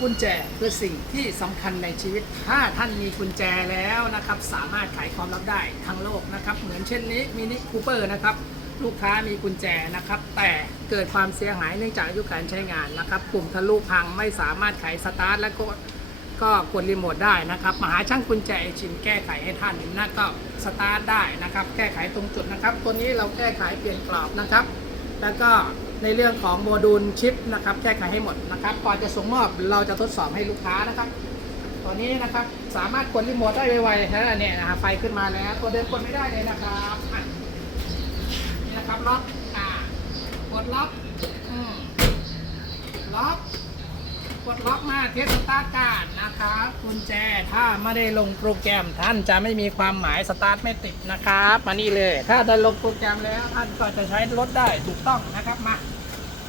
กุญแจคือสิ่งที่สำคัญในชีวิต ถ้าท่านมีกุญแจแล้วนะครับ สามารถไขความลับได้ทั้งโลกนะครับ เหมือนเช่นนี้มินิคูเปอร์นะครับ ลูกค้ามีกุญแจนะครับ แต่เกิดความเสียหายเนื่องจากอายุการใช้งานนะครับปุ่มทะลุพังไม่สามารถไขสตาร์ทและก็ก็กดรีโมทได้นะครับมาหาช่างกุญแจชินแก้ไขให้ท่านนะก็สตาร์ทได้นะครับ แก้ไขตรงจุดนะครับ ตัวนี้เราแก้ไขเปลี่ยนกรอบนะครับ แล้วก็ในเรื่องของโมดูลชิปนะครับแก้ไขให้หมดนะครับก่อนจะส่งมอบเราจะทดสอบให้ลูกค้านะครับตัวนี้นะครับสามารถกดรีโมทได้ไวๆนะเนี่ยนะครับไฟขึ้นมาแล้วตัวเดิมกดไม่ได้เลยนะครับนี่นะครับล็อกอ่ากดล็อกอืมล็อกกดล็อกมาเทสตาร์ทการนะครับ ไม่ได้ลงโปรแกรมท่านจะไม่มีความหมายสตาร์ทไม่ติดนะครับ มานี่เลย ถ้าได้ลงโปรแกรมแล้วท่านก็จะใช้รถได้ถูกต้องนะครับมา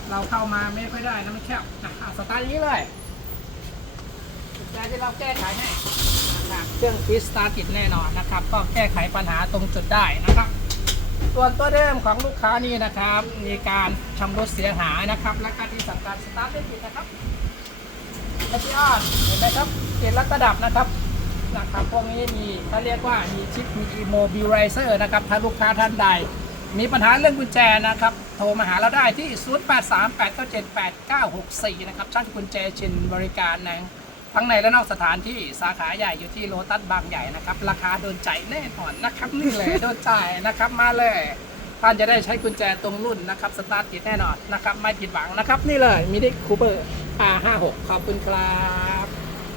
เราเข้ามาไม่ค่อยได้นะไม่แคบนะสตาร์ทนี้เลยจที่เราแก้ไขให้นะครับเครื่องฟิสตาร์ทติดแน่นอนนะครับ ก็แก้ไขปัญหาตรงจุดได้นะครับ ส่วนตัวเดิมของลูกค้านี่นะครับ มีการชำรุดเสียหายนะครับ และการที่สั่งการสตาร์ทไม่ติดนะครับและที่ออนเห็นไหมครับเปลี่ยนรัตดับนะครับ นะครับพวกนี้มีเขาเรียกว่ามีชิปมี immobilizer นะครับถ้าลูกค้าท่านใด มีปัญหาเรื่องกุญแจนะครับ โทรมาหาเราได้ที่ 0838978964 นะครับช่างกุญแจชินบริการนะทั้งในและนอกสถานที่สาขาใหญ่อยู่ที่โลตัสบางใหญ่นะครับ ราคาโดนใจแน่นอนนะครับนี่เลยโดนใจนะครับมาเลยท่านจะได้ใช้กุญแจตรงรุ่นนะครับสตาร์ทติดแน่นอนนะครับไม่ผิดหวังนะครับ นี่เลยมินิคูเปอร์ R56 ขอบคุณครับ